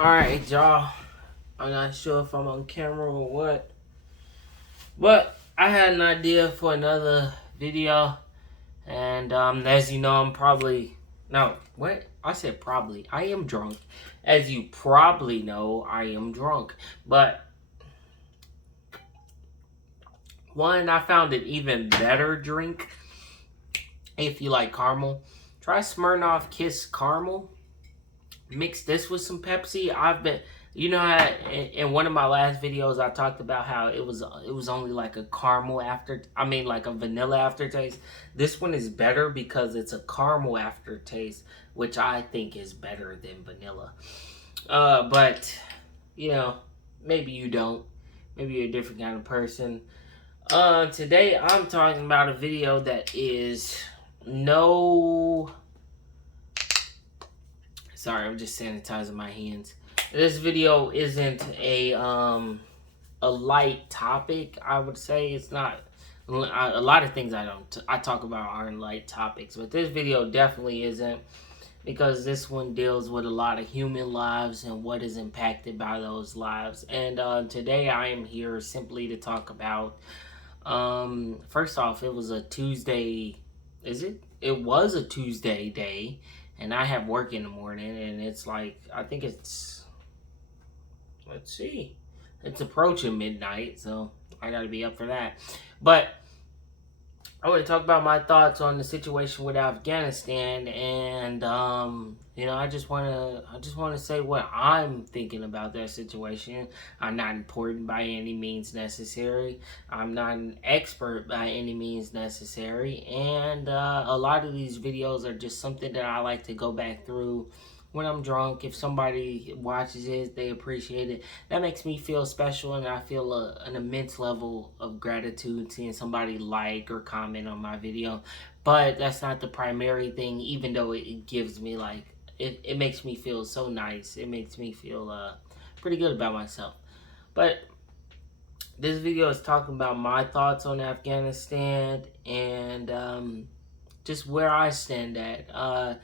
Alright, y'all. I'm not sure if I'm on camera or what. But I had an idea for another video. And as you know, I'm probably... No, what? I said probably. I am drunk. As you probably know, I am drunk. But one, I found an even better drink. If you like caramel, try Smirnoff Kiss Caramel. Mix this with some Pepsi. In one of my last videos, I talked about how it was only like a caramel like a vanilla aftertaste. This one is better because it's a caramel aftertaste, which I think is better than vanilla. But maybe you don't. Maybe you're a different kind of person. Today I'm talking about a video that is no. Sorry, I'm just sanitizing my hands. This video isn't a light topic. I would say it's not. A lot of things I talk about aren't light topics, but this video definitely isn't, because this one deals with a lot of human lives and what is impacted by those lives. And today I am here simply to talk about. First off, it was a Tuesday. Is it? It was a Tuesday day. And I have work in the morning, and it's like, I think it's, let's see, it's approaching midnight, so I gotta be up for that. But I want to talk about my thoughts on the situation with Afghanistan, and I just want to say what I'm thinking about that situation. I'm not important by any means necessary. I'm not an expert by any means necessary, and a lot of these videos are just something that I like to go back through when I'm drunk. If somebody watches it, they appreciate it. That makes me feel special, and I feel an immense level of gratitude seeing somebody like or comment on my video. But that's not the primary thing, even though it gives me it makes me feel so nice. It makes me feel pretty good about myself. But this video is talking about my thoughts on Afghanistan and just where I stand at.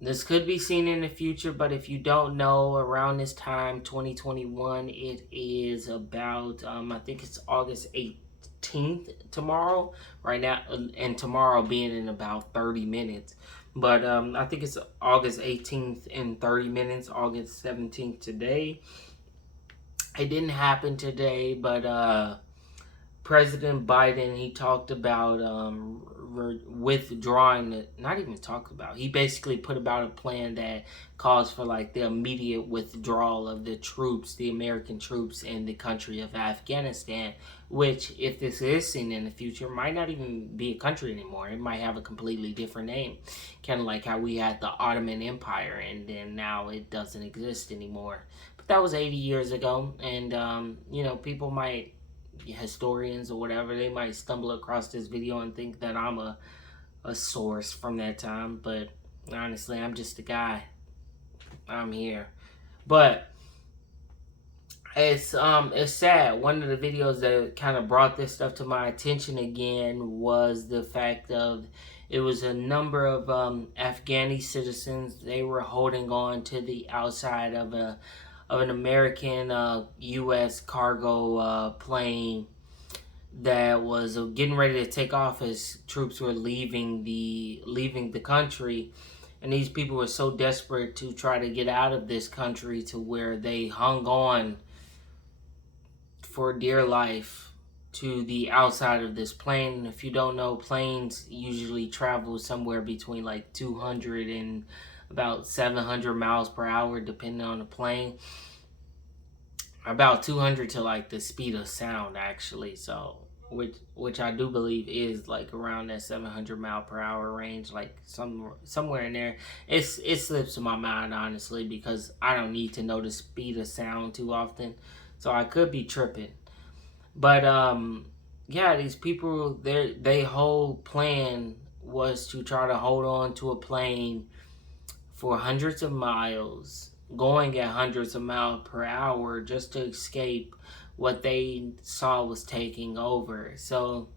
This could be seen in the future, but if you don't know, around this time, 2021, it is about, I think it's August 18th tomorrow, right now, and tomorrow being in about 30 minutes. But I think it's August 18th in 30 minutes, August 17th today. It didn't happen today, but President Biden, he talked about withdrawing, not even talked about, he basically put about a plan that calls for the immediate withdrawal of the troops, the American troops in the country of Afghanistan, which, if this is seen in the future, might not even be a country anymore. It might have a completely different name, kind of like how we had the Ottoman Empire and then now it doesn't exist anymore. But that was 80 years ago, and people might, historians or whatever, they might stumble across this video and think that I'm a source from that time, but honestly, I'm just a guy. I'm here. But it's sad. One of the videos that kind of brought this stuff to my attention again was the fact of, it was a number of Afghani citizens. They were holding on to the outside of an American U.S. cargo plane that was getting ready to take off as troops were leaving the country. And these people were so desperate to try to get out of this country to where they hung on for dear life to the outside of this plane. And if you don't know, planes usually travel somewhere between 200 and about 700 miles per hour, depending on the plane. About 200 to the speed of sound, actually. So, which I do believe is around that 700 mile per hour range, somewhere in there. It slips my mind, honestly, because I don't need to know the speed of sound too often. So I could be tripping. But yeah, these people, their whole plan was to try to hold on to a plane for hundreds of miles, going at hundreds of miles per hour, just to escape what they saw was taking over. So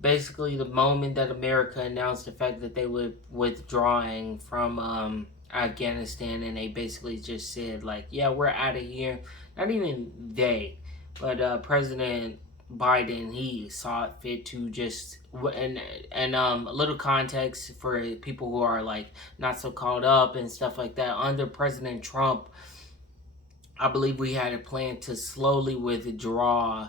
basically the moment that America announced the fact that they were withdrawing from Afghanistan, and they basically just said like, yeah, we're out of here. Not even they, but President Biden, he saw it fit to just and a little context for people who are like not so caught up and stuff like that. Under President Trump, I believe we had a plan to slowly withdraw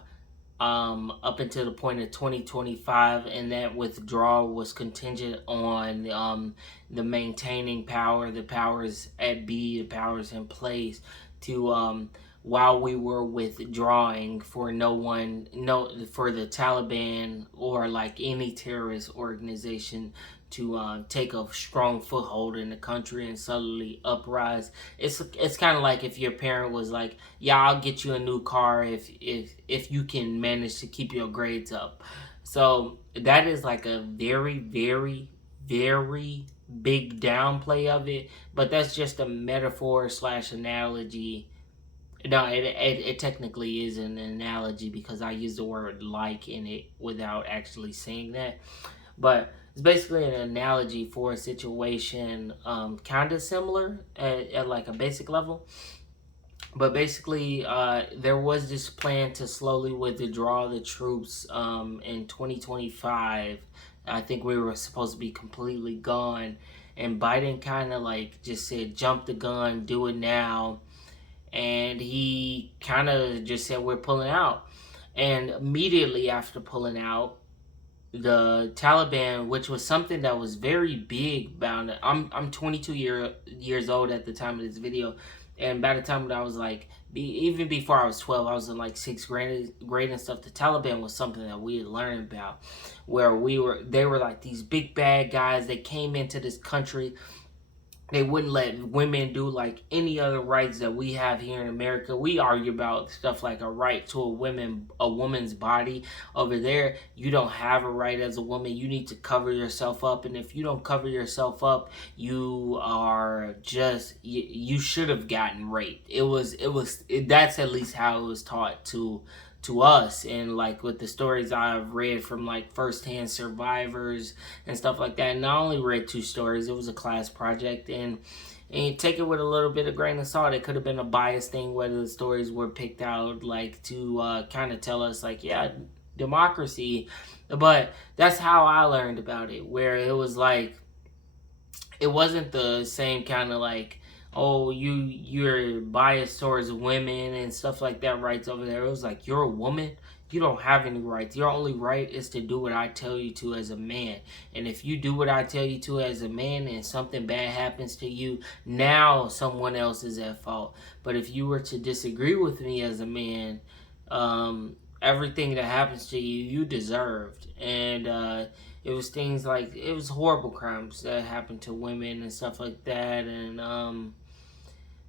up until the point of 2025, and that withdrawal was contingent on the maintaining power, the powers at be, the powers in place to while we were withdrawing for for the Taliban or like any terrorist organization to take a strong foothold in the country and suddenly uprise. It's kind of like if your parent was like, "Yeah, I'll get you a new car if you can manage to keep your grades up." So that is like a very very very big downplay of it, but that's just a metaphor slash analogy. No, it technically is an analogy because I use the word like in it without actually saying that. But it's basically an analogy for a situation kind of similar at like a basic level. But basically, there was this plan to slowly withdraw the troops in 2025. I think we were supposed to be completely gone. And Biden kind of like just said, jump the gun, do it now. And he kind of just said, we're pulling out. And immediately after pulling out, the Taliban, which was something that was very big about it. I'm 22 years old at the time of this video, and by the time that I was like, even before I was 12, I was in like sixth grade and stuff. The Taliban was something that we had learned about, where they were like these big bad guys. They came into this country. They wouldn't let women do like any other rights that we have here in America. We argue about stuff like a right to a woman's body. Over there, you don't have a right as a woman. You need to cover yourself up, and if you don't cover yourself up, you are just you should have gotten raped. That's at least how it was taught to us, and like with the stories I've read from like firsthand survivors and stuff like that. And I only read 2 stories. It was a class project, and you take it with a little bit of grain of salt. It could have been a biased thing whether the stories were picked out like to kind of tell us like, yeah, democracy. But that's how I learned about it, where it was like it wasn't the same kind of like, oh, you're biased towards women and stuff like that rights over there. It was like, you're a woman, you don't have any rights. Your only right is to do what I tell you to as a man. And if you do what I tell you to as a man and something bad happens to you, now someone else is at fault. But if you were to disagree with me as a man, everything that happens to you, you deserved. And it was things like, it was horrible crimes that happened to women and stuff like that. And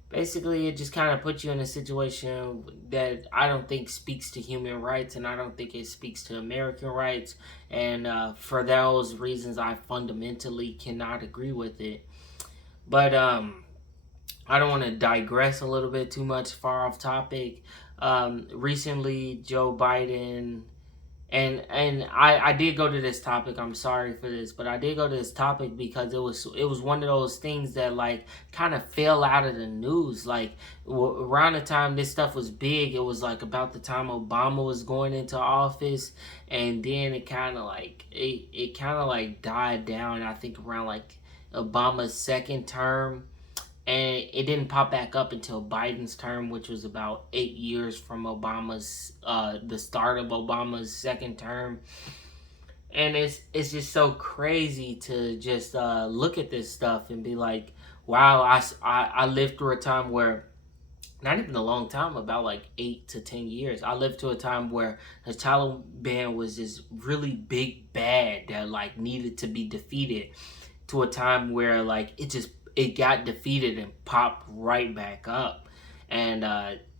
basically, it just kind of puts you in a situation that I don't think speaks to human rights, and I don't think it speaks to American rights. And for those reasons, I fundamentally cannot agree with it. But I don't want to digress a little bit too much, far off topic. Recently, Joe Biden. And I did go to this topic. I'm sorry for this, but I did go to this topic because it was one of those things that like kind of fell out of the news. Like around the time this stuff was big, it was like about the time Obama was going into office, and then it kind of like it kind of like died down. I think around like Obama's second term. And it didn't pop back up until Biden's term, which was about 8 years from the start of Obama's second term. And it's just so crazy to just look at this stuff and be like, wow, I lived through a time where, not even a long time, about like 8 to 10 years. I lived through a time where the Taliban was this really big bad that like needed to be defeated, to a time where like it got defeated and popped right back up. And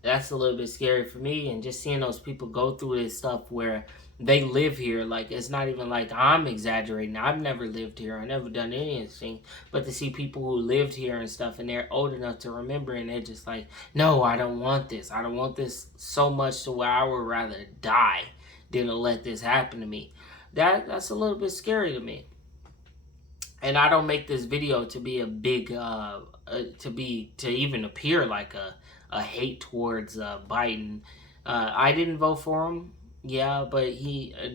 that's a little bit scary for me. And just seeing those people go through this stuff where they live here, like it's not even like I'm exaggerating. I've never lived here. I've never done anything. But to see people who lived here and stuff, and they're old enough to remember, and they're just like, no, I don't want this. I don't want this so much to where I would rather die than to let this happen to me. that's a little bit scary to me. And I don't make this video to be a big to even appear like a hate towards Biden. I didn't vote for him, yeah, but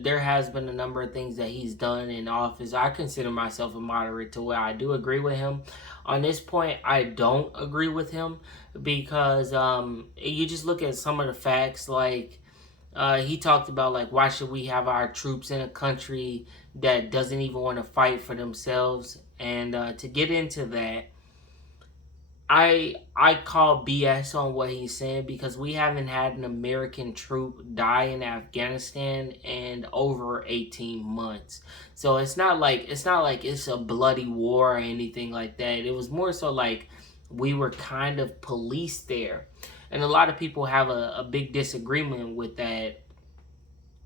there has been a number of things that he's done in office. I consider myself a moderate to where I do agree with him. On this point, I don't agree with him because you just look at some of the facts. Like he talked about, like, why should we have our troops in a country that doesn't even want to fight for themselves? And to get into that, I call BS on what he's saying, because we haven't had an American troop die in Afghanistan in over 18 months. So it's not like it's a bloody war or anything like that. It was more so like we were kind of policed there. And a lot of people have a big disagreement with that,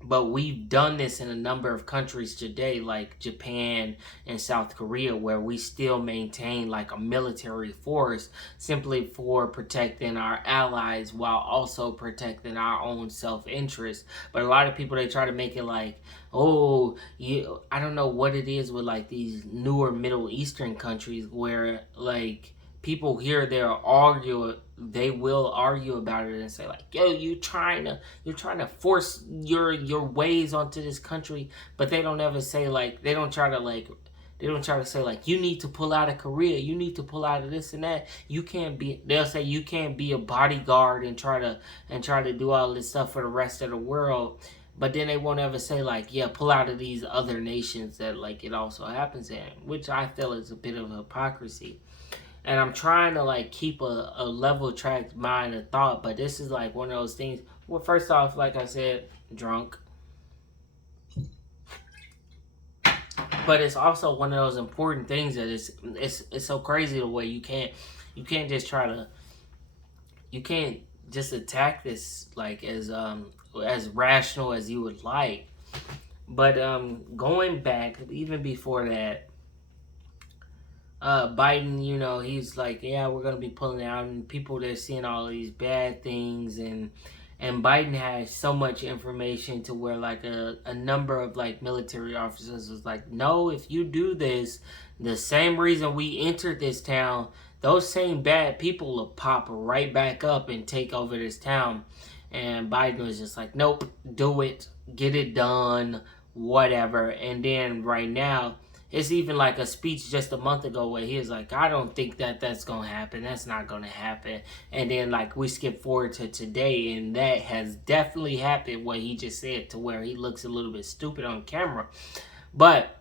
but we've done this in a number of countries today, like Japan and South Korea, where we still maintain like a military force simply for protecting our allies while also protecting our own self-interest. But a lot of people, they try to make it like, oh, I don't know what it is with like these newer Middle Eastern countries where like people here they will argue about it and say like, yo, you're trying to force your ways onto this country, but they don't ever say like, they don't try to say like, you need to pull out of Korea, you need to pull out of this and that. They'll say you can't be a bodyguard and try to do all this stuff for the rest of the world. But then they won't ever say like, yeah, pull out of these other nations that like it also happens in, which I feel is a bit of hypocrisy. And I'm trying to like keep a level track mind of thought, but this is like one of those things. Well, first off, like I said, drunk. But it's also one of those important things that it's so crazy the way you can't just attack this like as rational as you would like. But going back even before that, Biden, he's like, yeah, we're gonna be pulling out, and people, they're seeing all of these bad things, and Biden has so much information to where like a number of like military officers was like, no, if you do this, the same reason we entered this town, those same bad people will pop right back up and take over this town. And Biden was just like, nope, do it, get it done, whatever. And then right now, it's even like a speech just a month ago where he was like, I don't think that's going to happen. That's not going to happen. And then like we skip forward to today, and that has definitely happened, what he just said, to where he looks a little bit stupid on camera. But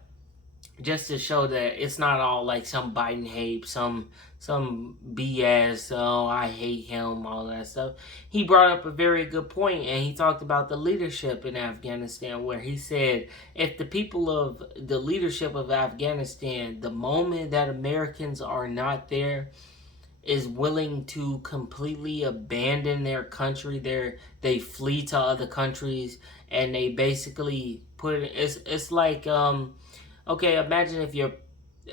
just to show that it's not all like some Biden hate, some BS, oh, I hate him, all that stuff. He brought up a very good point, and he talked about the leadership in Afghanistan, where he said, if the people of the leadership of Afghanistan, the moment that Americans are not there, is willing to completely abandon their country, they flee to other countries, and they basically it's like, okay, imagine if you're,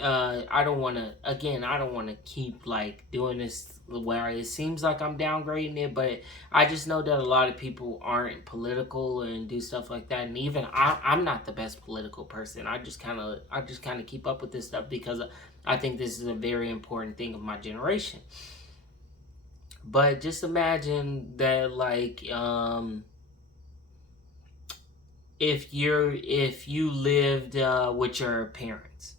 I don't want to keep like doing this where it seems like I'm downgrading it, but I just know that a lot of people aren't political and do stuff like that. And even I'm not the best political person. I just kind of keep up with this stuff because I think this is a very important thing of my generation. But just imagine that, like, if you lived with your parents,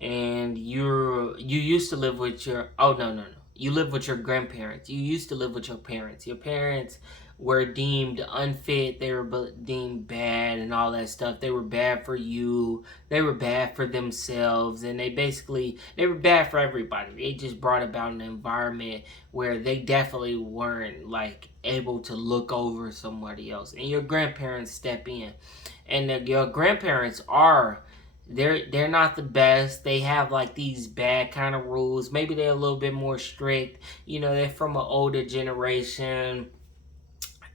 and you used to live with your, you live with your grandparents. You used to live with your parents. Your parents were deemed unfit, they were deemed bad and all that stuff. They were bad for you, they were bad for themselves, and they were bad for everybody. They just brought about an environment where they definitely weren't like able to look over somebody else. And your grandparents step in, and your grandparents are, they're not the best. They have like these bad kind of rules. Maybe they're a little bit more strict. They're from an older generation,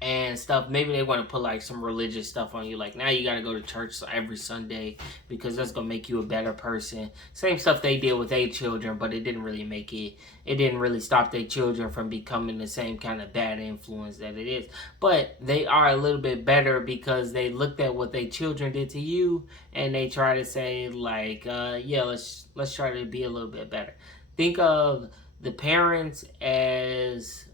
and stuff. Maybe they want to put like some religious stuff on you, like now you got to go to church every Sunday because that's gonna make you a better person. Same stuff they did with their children, but it didn't really make it. It didn't really stop their children from becoming the same kind of bad influence that it is. But they are a little bit better because they looked at what their children did to you, and they try to say like, yeah, let's try to be a little bit better. Think of the parents as,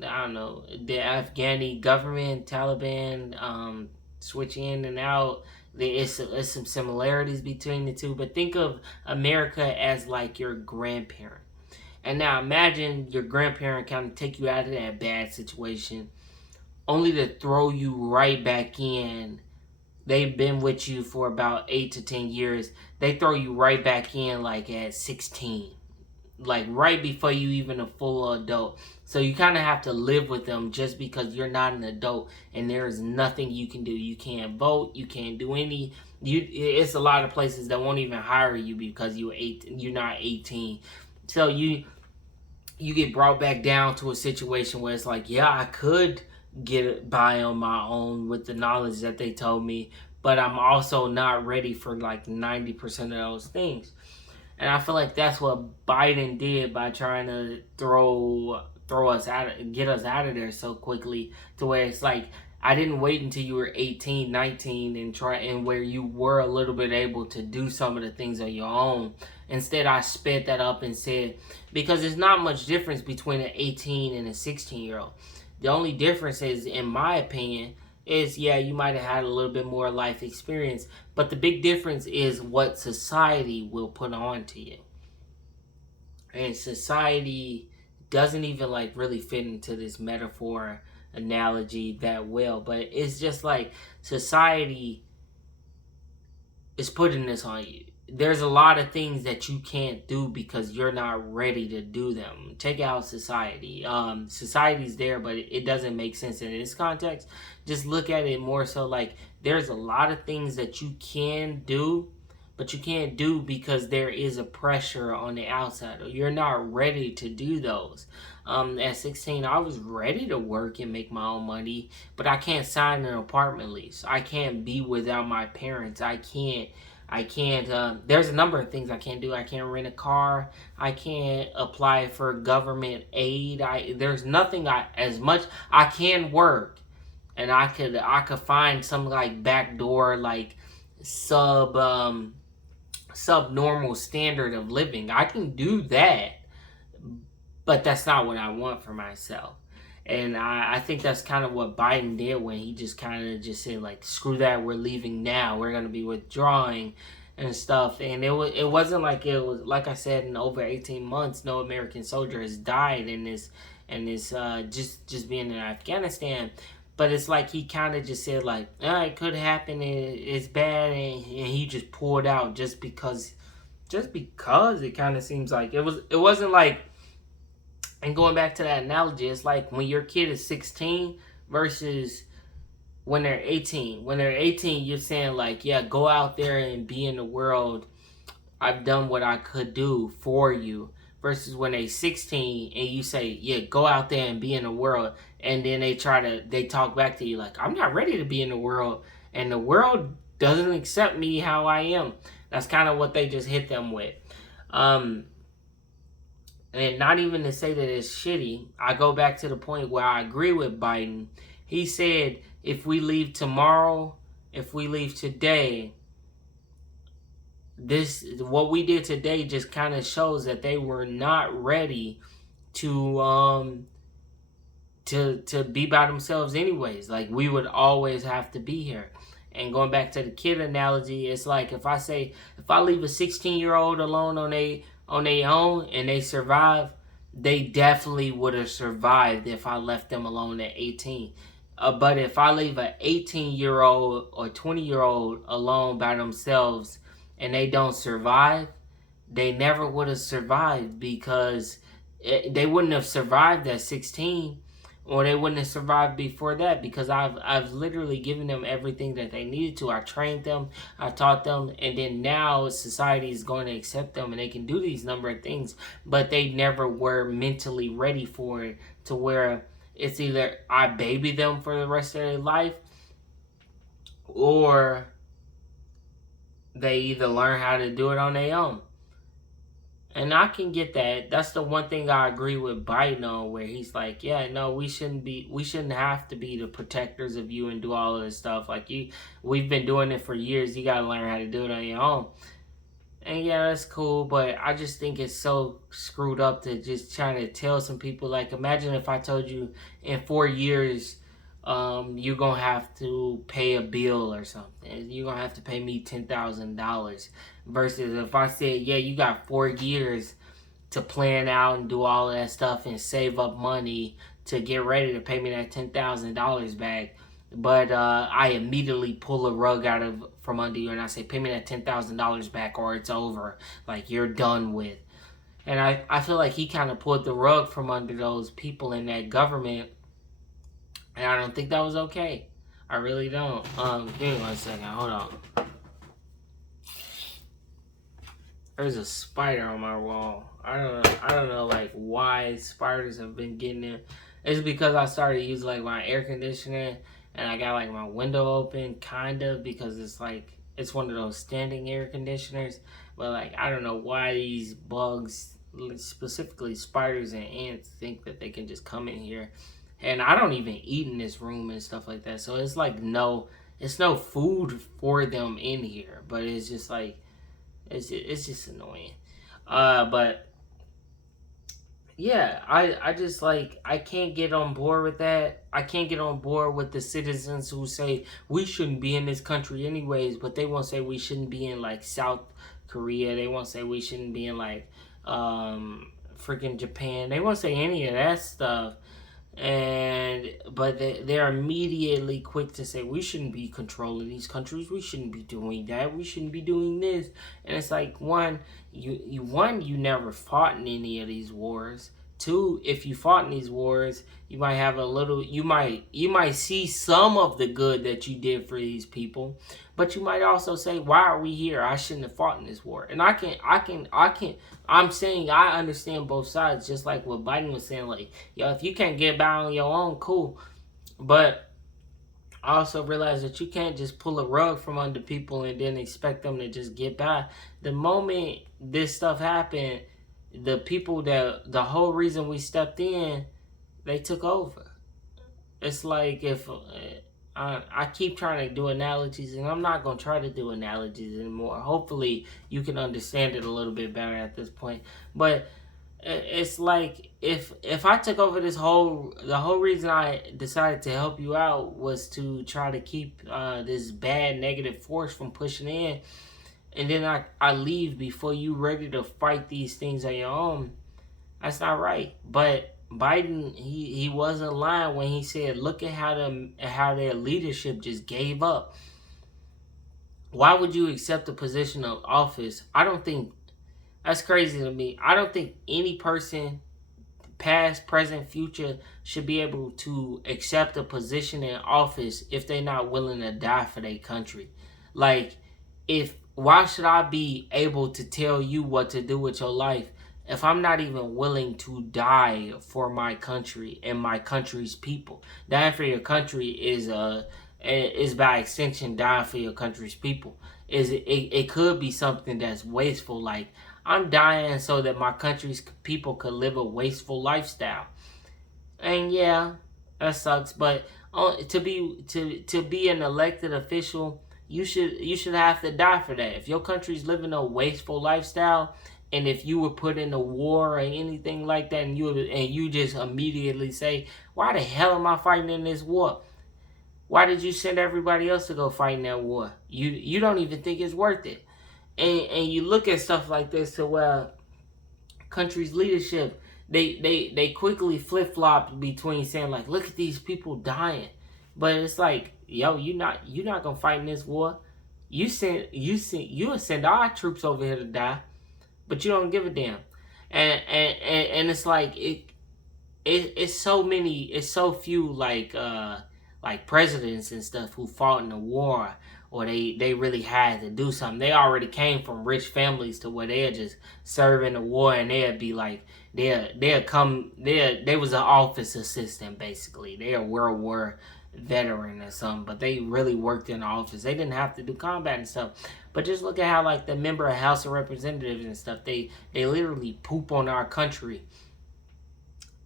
I don't know, the Afghani government, Taliban, switch in and out. It's some similarities between the two, but think of America as like your grandparent. And now imagine your grandparent kind of take you out of that bad situation, only to throw you right back in. They've been with you for about 8 to 10 years. They throw you right back in like at 16, like right before you even a full adult. So you kind of have to live with them just because you're not an adult and there is nothing you can do. You can't vote. You can't do any. It's a lot of places that won't even hire you because you're not 18. So you get brought back down to a situation where it's like, yeah, I could get by on my own with the knowledge that they told me, but I'm also not ready for like 90% of those things. And I feel like that's what Biden did by trying to throw us out, get us out of there so quickly, to where it's like, I didn't wait until you were 18, 19 and where you were a little bit able to do some of the things on your own. Instead, I sped that up and said, because there's not much difference between an 18 and a 16-year-old. The only difference is, in my opinion, is, yeah, you might have had a little bit more life experience, but the big difference is what society will put on to you. And society doesn't even like really fit into this metaphor analogy that well, but it's just like society is putting this on you. There's a lot of things that you can't do because you're not ready to do them. Take out society. Society's there, but it doesn't make sense in this context. Just look at it more so like there's a lot of things that you can do, but you can't do because there is a pressure on the outside, or you're not ready to do those. At 16, I was ready to work and make my own money, but I can't sign an apartment lease. I can't be without my parents. I can't, there's a number of things I can't do. I can't rent a car. I can't apply for government aid. There's nothing as much I can work, and I could find some like backdoor, like subnormal standard of living. I can do that, but that's not what I want for myself. And I think that's kind of what Biden did when he just kind of just said, like, screw that, we're leaving now. We're going to be withdrawing and stuff. And it wasn't like it was, like I said, in over 18 months, no American soldier has died in this just being in Afghanistan. But it's like he kind of just said, like, it could happen, it's bad, and he just pulled out just because it kind of seems like it wasn't like. And going back to that analogy, it's like when your kid is 16 versus when they're 18. When they're 18, you're saying like, yeah, go out there and be in the world. I've done what I could do for you. Versus when they're 16 and you say, yeah, go out there and be in the world. And then they talk back to you like, I'm not ready to be in the world. And the world doesn't accept me how I am. That's kind of what they just hit them with. And not even to say that it's shitty, I go back to the point where I agree with Biden. He said, if we leave tomorrow, if we leave today, what we did today just kind of shows that they were not ready to be by themselves anyways. Like, we would always have to be here. And going back to the kid analogy, it's like if I leave a 16-year-old alone on their own and they survive, they definitely would have survived if I left them alone at 18. But if I leave an 18-year-old or 20-year-old alone by themselves and they don't survive, they never would have survived because they wouldn't have survived at 16, or they wouldn't have survived before that, because I've literally given them everything that they needed to. I trained them, I taught them, and then now society is going to accept them and they can do these number of things, but they never were mentally ready for it, to where it's either I baby them for the rest of their life, or they either learn how to do it on their own. And I can get that. That's the one thing I agree with Biden on, where he's like, yeah, no, we shouldn't have to be the protectors of you and do all of this stuff. Like, we've been doing it for years. You gotta learn how to do it on your own. And yeah, that's cool, but I just think it's so screwed up to just trying to tell some people, like, imagine if I told you in 4 years, you're gonna have to pay a bill or something. You're gonna have to pay me $10,000. Versus if I said, yeah, you got 4 years to plan out and do all of that stuff and save up money to get ready to pay me that $10,000 back. But I immediately pull a rug out from under you and I say, pay me that $10,000 back or it's over. Like, you're done with. And I feel like he kind of pulled the rug from under those people in that government. And I don't think that was okay. I really don't. Give me 1 second. Hold on. There's a spider on my wall. I don't know like why spiders have been getting in. It's because I started using like my air conditioner and I got like my window open, kind of, because it's like it's one of those standing air conditioners. But like, I don't know why these bugs, specifically spiders and ants, think that they can just come in here. And I don't even eat in this room and stuff like that. So it's like it's no food for them in here. But it's just like it's just annoying. But yeah, I just like, I can't get on board with that. I can't get on board with the citizens who say we shouldn't be in this country anyways, but they won't say we shouldn't be in like South Korea. They won't say we shouldn't be in like freaking Japan. They won't say any of that stuff. But they're immediately quick to say we shouldn't be controlling these countries, we shouldn't be doing that, we shouldn't be doing this. And it's like, you never fought in any of these wars. Two, if you fought in these wars, you might have you might see some of the good that you did for these people, but you might also say, why are we here? I shouldn't have fought in this war. And I'm saying I understand both sides, just like what Biden was saying, like, yo, if you can't get by on your own, cool. But I also realize that you can't just pull a rug from under people and then expect them to just get by. The moment this stuff happened, the people that the whole reason we stepped in, they took over. It's like, if I keep trying to do analogies, and I'm not going to try to do analogies anymore. Hopefully you can understand it a little bit better at this point. But it's like, if I took over the whole reason I decided to help you out was to try to keep this bad negative force from pushing in, and then I leave before you ready to fight these things on your own, that's not right. But Biden, he wasn't lying when he said, look at how their leadership just gave up. Why would you accept a position of office? I don't think, that's crazy to me. I don't think any person, past, present, future, should be able to accept a position in office if they're not willing to die for their country. Like, why should I be able to tell you what to do with your life if I'm not even willing to die for my country and my country's people? Dying for your country is by extension dying for your country's people. It could be something that's wasteful, like, I'm dying so that my country's people could live a wasteful lifestyle. And yeah, that sucks. But to be an elected official, you should have to die for that. If your country's living a wasteful lifestyle, and if you were put in a war or anything like that, and you just immediately say, why the hell am I fighting in this war? Why did you send everybody else to go fight in that war? You don't even think it's worth it. And you look at stuff like this to where countries' leadership, they quickly flip-flop between saying, like, look at these people dying. But it's like, yo, you're not gonna fight in this war. You would send our troops over here to die, but you don't give a damn. And it's like, it's so few like presidents and stuff who fought in the war, or they really had to do something. They already came from rich families to where they'd just serve in the war, and they'd be like They was an office assistant basically. They a World War veteran or something, but they really worked in the office. They didn't have to do combat and stuff. But just look at how like the member of House of Representatives and stuff, they literally poop on our country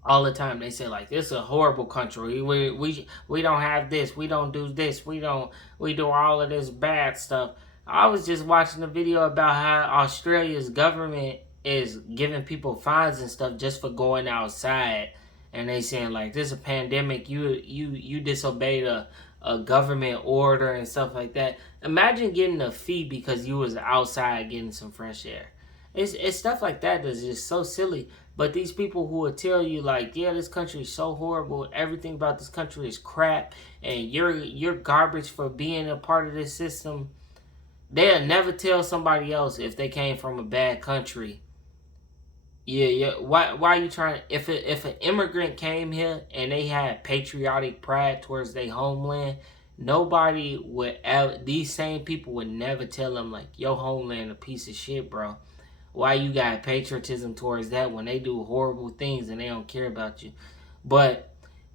all the time. They say like this is a horrible country. We don't have this. We don't do this. We do all of this bad stuff. I was just watching a video about how Australia's government is giving people fines and stuff just for going outside, and they saying like this is a pandemic. You disobeyed a government order and stuff like that. Imagine getting a fee because you was outside getting some fresh air. It's stuff like that that's just so silly. But these people who will tell you like, yeah, this country is so horrible, everything about this country is crap, and you're garbage for being a part of this system. They'll never tell somebody else if they came from a bad country. Yeah. Why are you trying? If an immigrant came here and they had patriotic pride towards their homeland, nobody would ever. These same people would never tell them like, your homeland a piece of shit, bro. Why you got patriotism towards that when they do horrible things and they don't care about you? But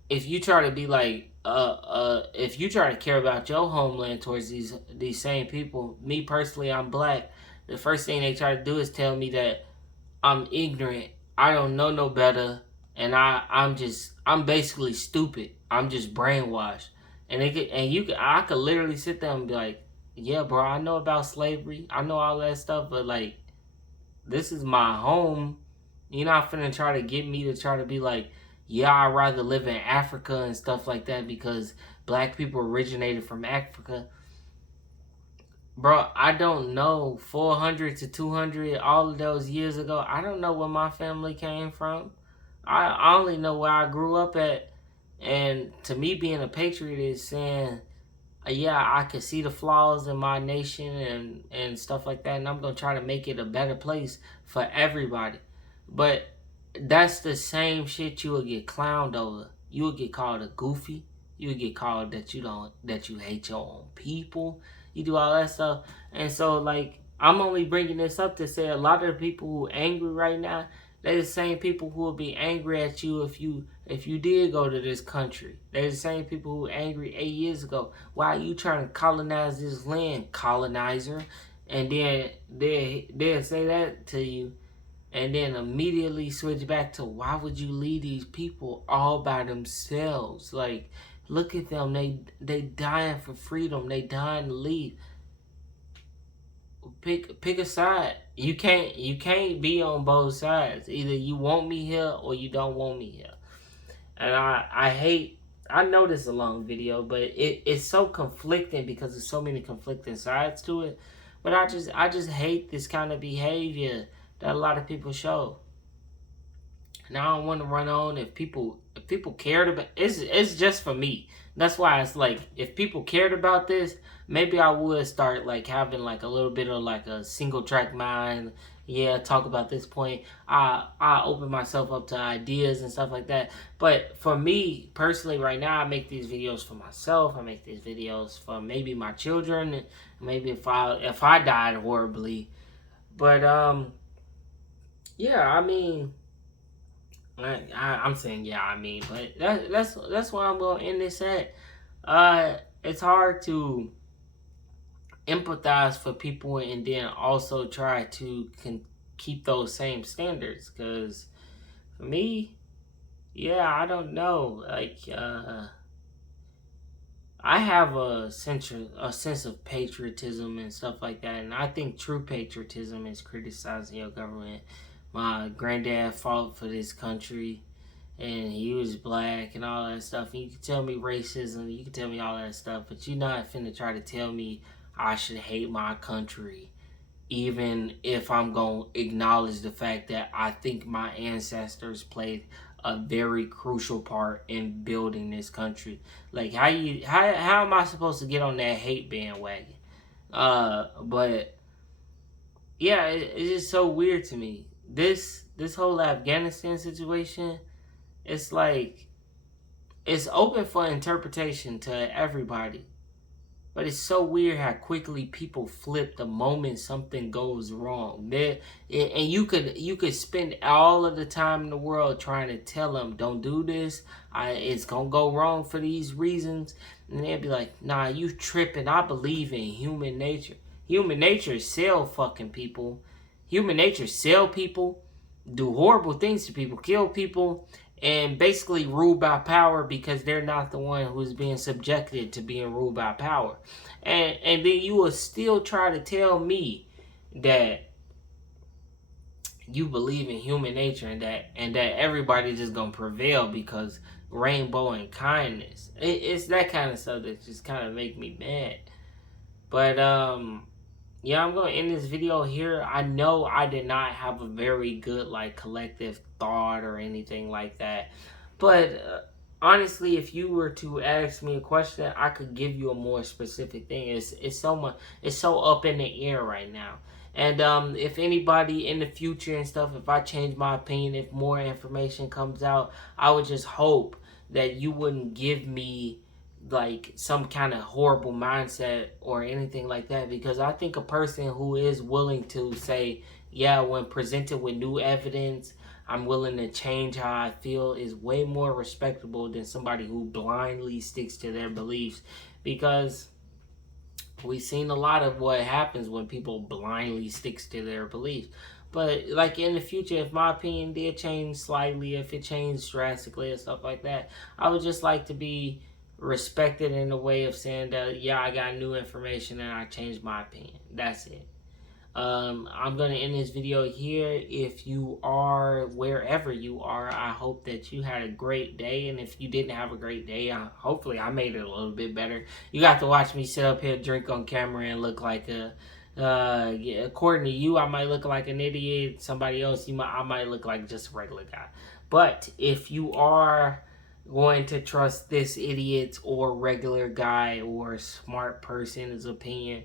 if you try to be like, if you try to care about your homeland towards these same people, me personally, I'm black. The first thing they try to do is tell me that I'm ignorant, I don't know no better, and I'm basically stupid. I'm just brainwashed, I could literally sit there and be like, yeah, bro, I know about slavery, I know all that stuff, but like, this is my home. You're not finna try to get me to try to be like, yeah, I'd rather live in Africa and stuff like that because black people originated from Africa. Bro, I don't know. 400 to 200, all of those years ago, I don't know where my family came from. I only know where I grew up at. And to me, being a patriot is saying, yeah, I can see the flaws in my nation and stuff like that, and I'm gonna try to make it a better place for everybody. But that's the same shit you will get clowned over. You will get called a goofy. You will get called that you hate your own people. You do all that stuff, and so like I'm only bringing this up to say a lot of the people who are angry right now, they're the same people who will be angry at you if you did go to this country. They're the same people who were angry 8 years ago. Why are you trying to colonize this land, colonizer? And then they'll say that to you, and then immediately switch back to why would you leave these people all by themselves? Like, look at them. They dying for freedom. They dying to leave. Pick a side. You can't be on both sides. Either you want me here or you don't want me here. And I know this is a long video, but it's so conflicting because there's so many conflicting sides to it. But I just hate this kind of behavior that a lot of people show. And I don't want to run on if people cared about it's just for me. That's why it's like if people cared about this, maybe I would start like having like a little bit of like a single track mind. Yeah, talk about this point. I open myself up to ideas and stuff like that. But for me personally, right now, I make these videos for myself. I make these videos for maybe my children. Maybe if I died horribly. But yeah, I mean. I'm saying yeah, I mean, but that's why I'm gonna end this at. It's hard to empathize for people and then also try to keep those same standards. Cause for me, yeah, I don't know. Like, I have a sense of patriotism and stuff like that, and I think true patriotism is criticizing your government. My granddad fought for this country, and he was black and all that stuff. And you can tell me racism, you can tell me all that stuff, but you're not finna try to tell me I should hate my country, even if I'm gonna acknowledge the fact that I think my ancestors played a very crucial part in building this country. Like how am I supposed to get on that hate bandwagon? But yeah, it's just so weird to me. This whole Afghanistan situation, it's like it's open for interpretation to everybody. But it's so weird how quickly people flip the moment something goes wrong. And you could spend all of the time in the world trying to tell them, don't do this. It's gonna go wrong for these reasons, and they'd be like, nah, you tripping. I believe in human nature. Human nature sell fucking people. Human nature sell people, do horrible things to people, kill people, and basically ruled by power because they're not the one who's being subjected to being ruled by power. And then you will still try to tell me that you believe in human nature and that everybody's just gonna prevail because rainbow and kindness. It's that kind of stuff that just kind of make me mad. But yeah, I'm gonna end this video here. I know I did not have a very good like collective thought or anything like that, but honestly, if you were to ask me a question, I could give you a more specific thing. It's so much, it's so up in the air right now. And if anybody in the future and stuff, if I change my opinion, if more information comes out, I would just hope that you wouldn't give me like some kind of horrible mindset or anything like that, because I think a person who is willing to say, yeah, when presented with new evidence, I'm willing to change how I feel, is way more respectable than somebody who blindly sticks to their beliefs. Because we've seen a lot of what happens when people blindly sticks to their beliefs. But like in the future, if my opinion did change slightly, if it changed drastically and stuff like that, I would just like to be respected in a way of saying that, yeah, I got new information and I changed my opinion. That's it. I'm going to end this video here. If you are wherever you are, I hope that you had a great day. And if you didn't have a great day, hopefully I made it a little bit better. You got to watch me sit up here, drink on camera, and look like a... yeah, according to you, I might look like an idiot. Somebody else, I might look like just a regular guy. But if you are going to trust this idiot or regular guy or smart person's opinion,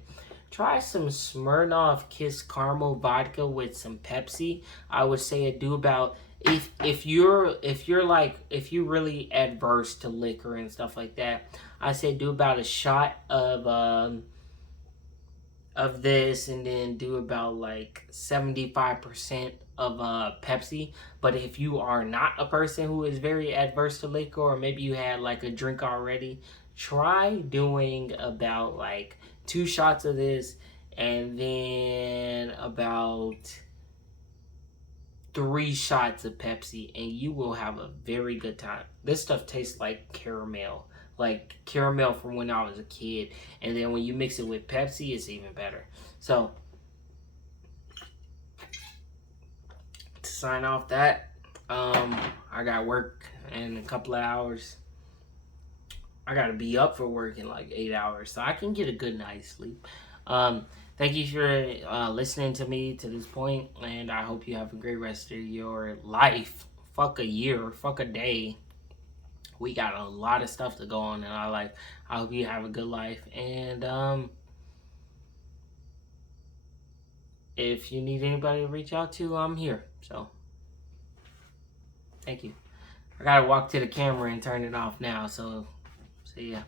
try some Smirnoff Kiss Caramel vodka with some Pepsi. I would say it do about, if you're really adverse to liquor and stuff like that, I say do about a shot of this, and then do about like 75% of Pepsi. But if you are not a person who is very adverse to liquor, or maybe you had like a drink already, try doing about like 2 shots of this, and then about 3 shots of Pepsi, and you will have a very good time. This stuff tastes like caramel from when I was a kid, and then when you mix it with Pepsi, it's even better. So to sign off that, I got work in a couple of hours. I gotta be up for work in like 8 hours, so I can get a good night's sleep. Thank you for listening to me to this point, and I hope you have a great rest of your life. Fuck a year, fuck a day. We got a lot of stuff to go on in our life. I hope you have a good life. And if you need anybody to reach out to, I'm here. So, thank you. I gotta walk to the camera and turn it off now. So, see ya.